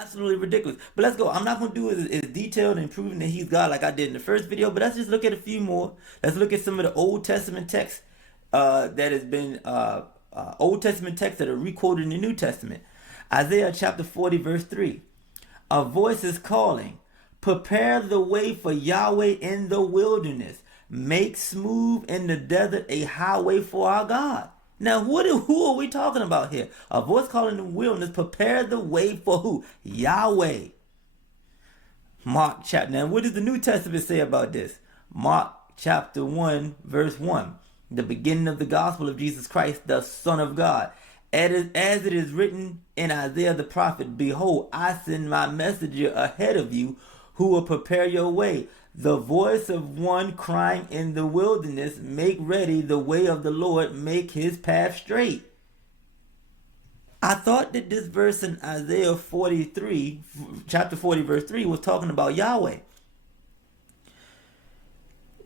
absolutely ridiculous. But let's go. I'm not going to do it as detailed and proving that he's God like I did in the first video, but let's just look at a few more. Let's look at some of the Old Testament texts that has been Old Testament texts that are requoted in the New Testament. Isaiah chapter 40 verse 3. A voice is calling, prepare the way for Yahweh in the wilderness. Make smooth in the desert a highway for our God. Now, who are we talking about here? A voice calling in the wilderness, prepare the way for who? Yahweh. Mark chapter. Now, what does the New Testament say about this? Mark chapter 1, verse 1. The beginning of the gospel of Jesus Christ, the Son of God. As it is written in Isaiah the prophet, behold, I send my messenger ahead of you who will prepare your way. The voice of one crying in the wilderness, make ready the way of the Lord, make his path straight. I thought that this verse in Isaiah 43, chapter 40, verse 3 was talking about Yahweh.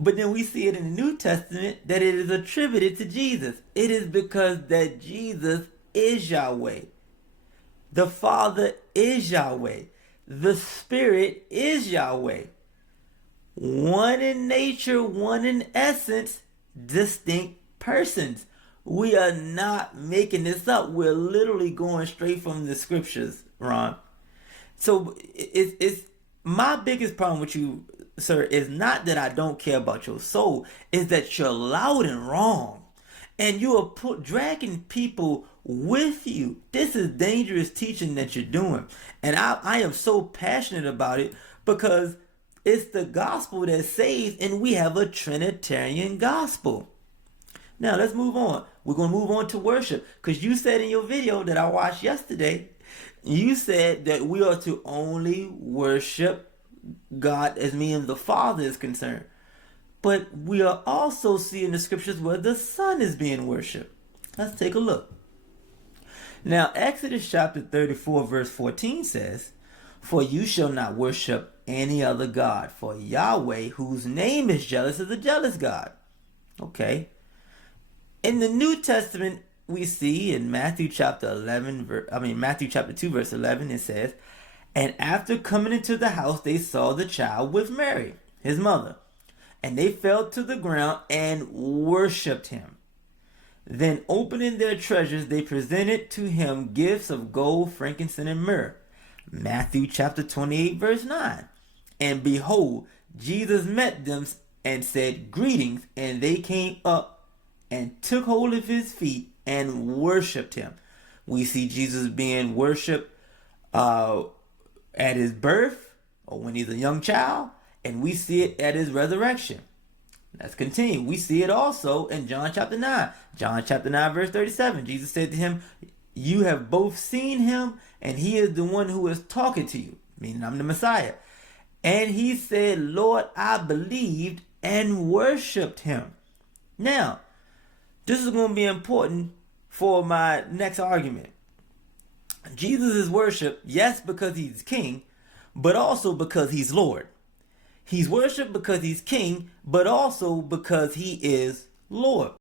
But then we see it in the New Testament that it is attributed to Jesus. It is because that Jesus is Yahweh. The Father is Yahweh. The Spirit is Yahweh. One in nature, one in essence, distinct persons. We are not making this up. We're literally going straight from the scriptures, Ron. So it's my biggest problem with you, sir, is not that I don't care about your soul. Is that you're loud and wrong. And you are dragging people with you. This is dangerous teaching that you're doing. And I am so passionate about it because it's the gospel that saves, and we have a Trinitarian gospel. Now, let's move on. We're going to move on to worship. Because you said in your video that I watched yesterday, you said that we are to only worship God as me and the Father is concerned. But we are also seeing the scriptures where the Son is being worshipped. Let's take a look. Now, Exodus chapter 34, verse 14 says, for you shall not worship any other God, for Yahweh, whose name is jealous, is a jealous God. Okay. In the New Testament, we see in Matthew chapter 2, verse 11, it says, and after coming into the house, they saw the child with Mary, his mother, and they fell to the ground and worshipped him. Then opening their treasures, they presented to him gifts of gold, frankincense, and myrrh. Matthew chapter 28, verse 9. And behold, Jesus met them and said, greetings. And they came up and took hold of his feet and worshipped him. We see Jesus being worshipped at his birth or when he's a young child. And we see it at his resurrection. Let's continue. We see it also in John chapter 9. John chapter 9, verse 37. Jesus said to him, you have both seen him, and he is the one who is talking to you, meaning I'm the Messiah. And he said, Lord, I believed, and worshipped him. Now, this is going to be important for my next argument. Jesus is worshipped, yes, because he's king, but also because he's Lord. He's worshipped because he's king, but also because he is Lord.